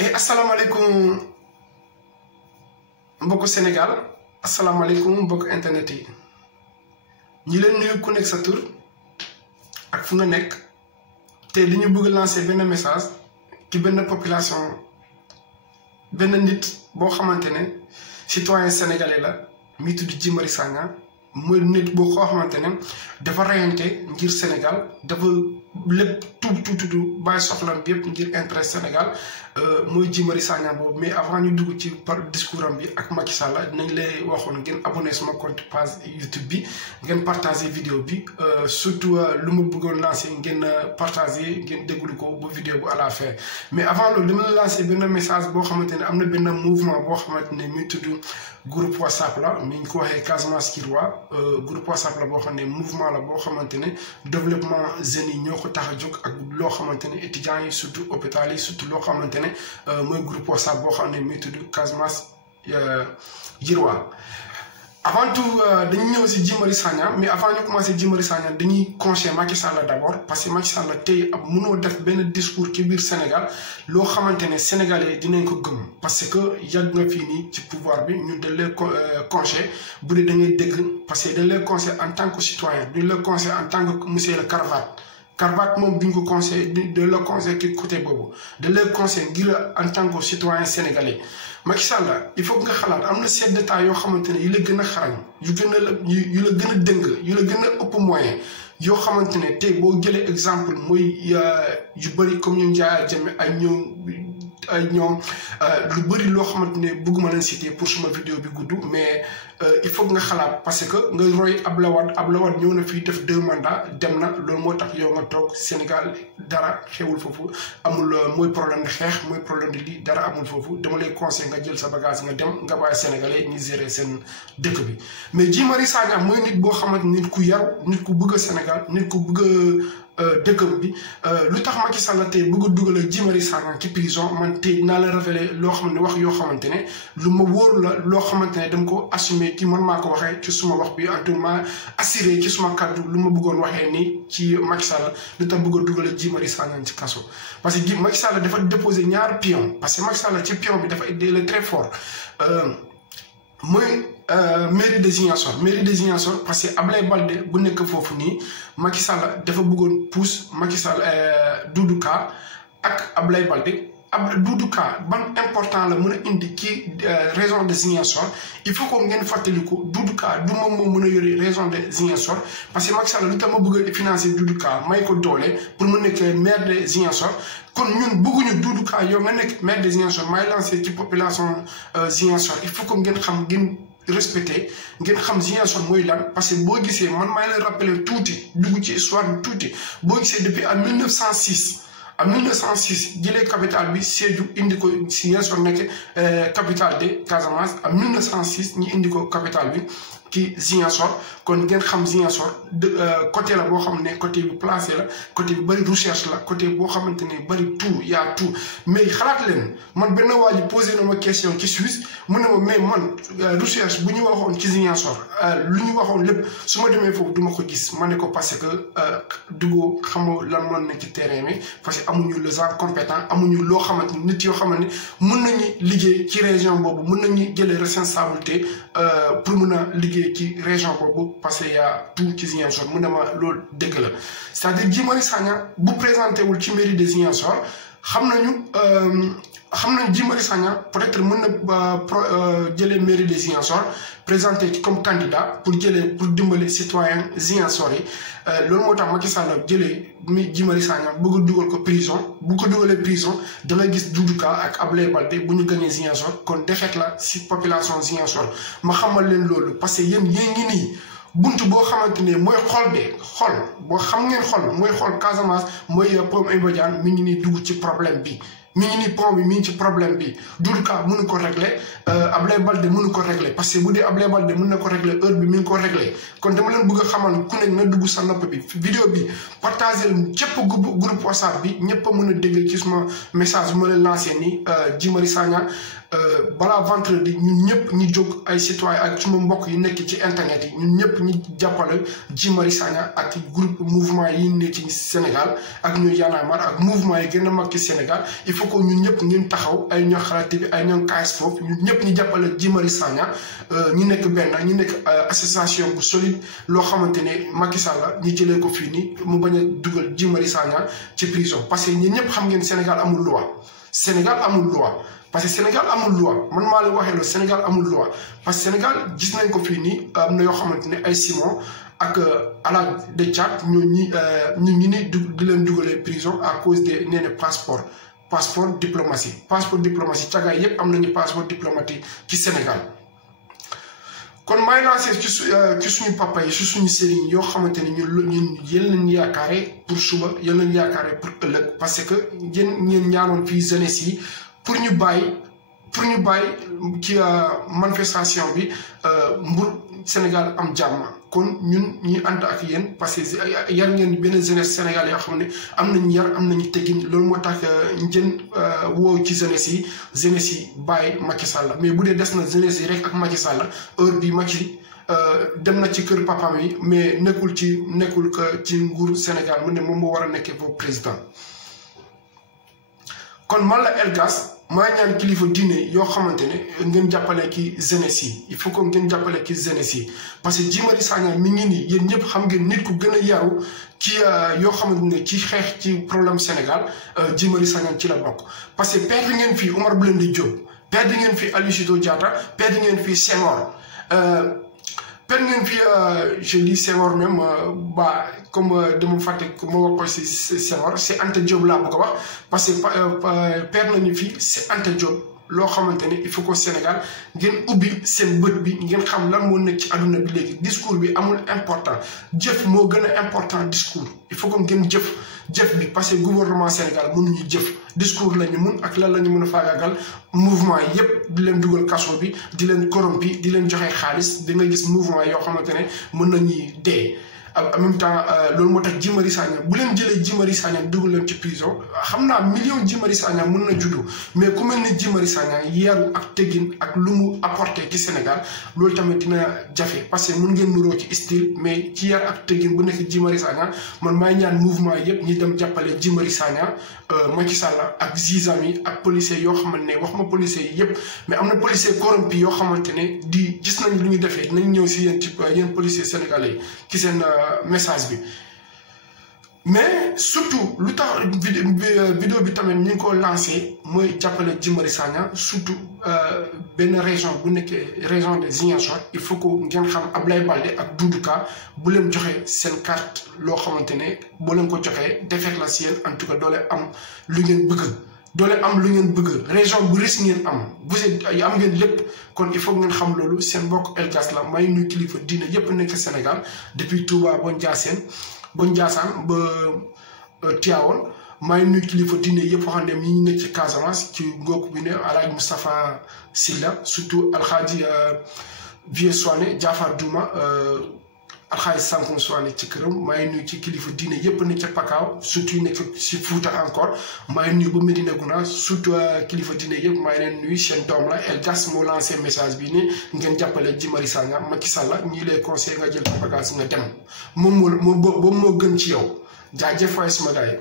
et asalaamaaleykum mbokku Sénégal asalaamaaleykum mbokku internet yi ñi leen nuyu ku nekk sa tur ak fu nga nekk te dañu bëgg lancer benn message ci benn population benn nit boo xamante ne citoyen sénégalais la mi tudd Guy Marius Sagna mooy nit boo koo xamante ne dafa reyante ngir Sénégal dafa lépp tout bàyyi soxlam bi yëpp ngir intérêt Sénégal mooy Guy Marius Sagna boobu. Mais avant ñu dugg ci par discours am bi ak Macky Sall dinañ lay waxoon ngeen abonné sama compte page YouTube bi ngeen partagé vidéo bi surtout lu ma bëggoon lancé ngeen partagé ngeen déglu ko ba vidéo bu à la fin. Mais avant loolu dama la lancé benn message boo xamante ne am na benn mouvement boo xamante ne mi tudd groupe WhatsApp la mi ngi ko waxee Casamance Kirwa groupe WhatsApp la boo xam ne mouvement la boo xamante ne développement jeunes yi ñoo ko tax a jóg ak loo xamante ne étudiants yi surtout hôpital yi surtout loo xamante ne mooy groupe WhatsApp boo xam ne mi tudd Casamance Kirwa. Avant tout dañuy ñëw si Guy Marius Sagna mais avant ñu commencé Guy Marius Sagna dañuy conseiller Macky Sall d'abord parce que Macky Sall tey ab mënoo def benn discours ci biir Sénégal loo xamante ne sénégalais dinañ ko gëm parce que yàgg nga fii nii ci pouvoir bi ñu dañ lay conseiller bu dee da ngay dégg parce que dañ lay conseiller en tant que citoyen duñ la conseiller en tant que monsieur le Cravate moom duñ ko conseiller de la conseiller ci côté boobu dañ lay conseiller ngir en tant que citoyen sénégalais. Macky Sall il faut que nga xalaat am na chef d'état yoo xamante ne yu la gën a xarañ yu gën a yu la gën a dëng yu la gën a ëpp moyen yoo xamante ne tey boo jëlee exemple mooy yu bëri comme ñu Yaya Jammeh ay ñoom lu bëri loo xamante ne bëgguma leen citer pour suma vidéo bi gudd mais il faut que nga xalaat parce que nga roy Abdoulaye Wade ñëw na fii def 2 mandats dem na loolu moo tax yow nga toog Sénégal dara xewul foofu amul mooy problème de xeex mooy problème de lii dara amul foofu dama lay conseil nga jël sa bagage nga dem nga bàyyi sénégalais ñi gérer seen dëkk bi. Mais Guy Marius Sagna mooy nit boo xamante nit ku yar nit ku bëgg a Sénégal nit ku bëgg dëkkam bi lu tax Macky Sall tey bëgg a dugal Guy Marius Sagna ci prison man tey dinaa la révéler loo xam ne wax yoo xamante ne lu ma wóor la loo xamante ne dama ko assumer ci man maa ko waxee ci suma wax bi en tout cas assuré ci suma kàddu lu ma bëggoon waxee nii ci Macky Sall lu tax bëgg a dugal Guy Marius Sagna ci kaso. Parce que Macky Sall dafa déposé ñaar pion parce que Macky Sall ci pion bi dafa il est très fort mooy mairie de Ziguinchor parce que Ablaye Baldé bu nekk foofu nii Macky Sall dafa bëggoon pousse Macky Sall Doudou Ka ak Ablaye Baldé Doudou Ka ban important la mën a indi ci région de Ziguinchor il faut que ngeen fàttaliku Doudou Ka du moom moo mën a yore région de Ziguinchor parce que Macky Sall lu tax ma bëgg a financer Doudou Ka may ko doole pour mu nekk maire de Ziguinchor kon ñun bëgguñu Doudou Ka yow nga nekk maire de Ziguinchor may lancer ci population Ziguinchor il faut que ngeen xam ngeen respecté ngeen xam Ziguinchor mooy lan parce que boo gisee man may la rappeler tuuti dugg ci histoire bi tuuti boo gisee depuis en 1906 jëlee capitale bi Sédhiou indi ko Ziguinchor nekk capitale de Casamance en 1906 ñu indi ko capitale bi ci Ziguinchor kon ngeen xam Ziguinchor côté la boo xam ne côté bi placé la côté bi bëri recherche la côté boo xamante ne bëri tout y a tout mais xalaat leen man benn waa ji posé na ma question ci Suisse mu ne ma mais man recherche bu ñu waxoon ci Ziguinchor lu ñu waxoon lépp su ma demee foofu du ma ko gis ma ne ko parce que dugoo xamoo lan moo nekk ci terrain bi parce que amuñu les gens compétents amuñu loo xamante ni nit yoo xamante ni mën nañu liggéey ci région boobu mën nañu jëlee responsabilité pour mën a liggéey ci région boobu parce que y a tout ci Ziguinchor mu ne ma loolu dëgg la c'est-à-dire Guy Marius Sagna bu présenté wul ci mairie de Ziguinchor xam nañu Guy Marius Sagna peut-être mën na jëlee mairie de Ziguinchor présenté comme candidat pour dimbali citoyen Ziguinchor yi loolu moo tax Macky Sall jëlee Guy Marius Sagna bëgg dugal ko prison bu ko dugalee prison da ngay gis Doudou Ka ak Ablaye Baldé bu ñu gagné Ziguinchor kon défaite la si population Ziguinchor ma xamal leen loolu parce que yéen ngi nii buntu boo xamante ne mooy xol de xol boo xam ngeen xol mooy xol Casamance mooy Pom Iba Diane mi ngi nii dugg ci problème bi mi ngi nii pont bi mi ngi ci problème bi Doudou Ka mënu ko régler Ablaye Baldé mënu ko régler parce que bu dee Ablaye Baldé mën na ko régler heure bi mi ngi ko régler kon dama leen bëgg a xamal ku nekk na dugg sa nopp bi vidéo bi partagé cëpp groupe WhatsApp bi ñëpp a mën a dégg ci suma message bu ma leen lancé nii Guy Marius Sagna balaa vendredi ñun ñëpp ñu jóg ay citoyen ak suma mbokk yi nekk ci internet yi ñun ñëpp ñu jàppale Guy Marius Sagna ak groupe mouvement yi ne ci Sénégal ak ñu Y'en a marre ak mouvement yi gën a mag ci Sénégal il faut que ñun ñëpp ngeen taxaw ay ñoo xalaat bi ay ñoo kaas foofu ñun ñëpp ñu jàppale Guy Marius Sagna ñu nekk benn ñu nekk association bu solide loo xamante ne Macky Sall ñu jëlee ko fii nii mu bañ a dugal Guy Marius Sagna ci prison parce que ñun ñëpp xam ngeen Sénégal amul loi parce que Sénégal amul loi man maa leen waxee loolu Sénégal amul loi parce que Sénégal gis nañ ko fii nii am na yoo xamante ne ay Simon ak Ala de Tchad ñu ni di leen dugalee prison à cause de nee na passeport diplomatie cagaay yëpp am nañu passeport diplomatique ci Sénégal. kon may lancé ci suñu papa yi ci suñu sëriñ yoo xamante ni ñun yéen lañ yaakaare pour suba yéen lañ yaakaare pour ëllëg parce que yéen ñaanoon fii jeunesse yi pour ñu bàyyi ci manifestation bi mbur Sénégal am jàmm kon ñun ñuy ànd ak yéen parce que yar ngeen benn jeunesse Sénégal yoo xam ne am nañu yar am nañu teggin loolu moo tax ngeen woo ci jeunesse yi bàyyi Macky Sall mais bu dee des na jeunesse yi rek ak Macky Sall heure bi Macky dem na ci kër papam yi mais nekkul que ci nguur Sénégal mu ne moom moo war a nekkee foofu président. kon man la Elgas maa ñaan kilifa diine yoo xamante ne ngeen jàppale ki jeunesse yi il faut que ngeen jàppale ki jeunesse yi parce que Guy Marius Sagna mi ngi nii yéen ñëpp xam ngeen nit ku gën a yaru ci yoo xamante ne ci xeex ci problème Sénégal Guy Marius Sagna ci la bokk. parce que perdre ngeen fii Omar Blondin Diop perdre ngeen fii Aline Sitoé Diatta perdre ngeen fii Senghor perdre ngeen fii je dis Senghor même comme dama fàtte ma wax ko si Senghor c'est Anta Diop laa bëgg a wax parce que perdre nañu fii c'est Anta Diop loo xamante ne il faut que Sénégal ngeen ubbi seen bët bi ngeen xam lan moo nekk ci àdduna bi léegi discours bi amul important jëf moo gën a important discours il faut que ngeen jëf bi parce que gouvernement Sénégal mënuñu jëf discours la ñu mun ak lan la ñu mën a faagaagal mouvement yépp di leen dugal kaso bi di leen corrompi di leen joxe xaalis da nga gis mouvement yoo xamante ne mën nañuy dee. en même temps loolu moo tax Guy Marius Sagna bu leen jëlee Guy Marius Sagna dugal leen ci prison xam naa million Guy Marius Sagna mën na juddu mais ku mel ni Guy Marius Sagna yaru ak teggin ak lu mu apporté ci Sénégal loolu tamit dina jafe parce que mun ngeen nuroo ci style mais ci yar ak teggin bu nekk Guy Marius Sagna man maay ñaan mouvement yëpp ñi dem jàppale Guy Marius Sagna Macky Sall ak zizam yi ak policiers yoo xamante ne wax ma policiers yi yëpp mais am na policiers corrompus yoo xamante ne di gis nañ lu ñu defee dinañ ñëw si yéen ci yéen policiers sénégalais yi ci seen message bi mais surtout lu tax vidéo bi tamit ñu ngi ko lancé mooy jàppale Guy Marius Sagna surtout benn région bu nekkee région de Ziguinchor il faut que ngeen xam Ablaye Baldé ak Doudou Ka bu leen joxe seen carte loo xamante ne boo leen ko joxee defet la si yéen en tout cas doole am lu ngeen bëgg région bu risque ngeen am bu am ngeen lépp kon il faut ngeen xam loolu seen mbokk Elgas la may nuy kilifa diine yépp nekk Sénégal depuis Touba ba Ndiassane ba Tivaouane may nuy kilifa diine yépp xam ne ñi nekk ci Casamance ci ngóob bi ne Alaaji Moustapha Sylla surtout Alxaaji Vieux Soane Diafar Douma Alxaaji Sankum Soane ci këram may nuy ci kilifa diine yépp nekk ca Pakaaw surtout nekk ci Fuuta encore may nuy ba Medina Gounass surtout kilifa diine yépp may leen nuy seen doom la Elgas moo lancé message bi ni ngeen jàppale Guy Marius Sagna Macky Sall ñii lay conseil nga jël bagage nga dem moom moo gën ci yow jaajëf waay suma gaay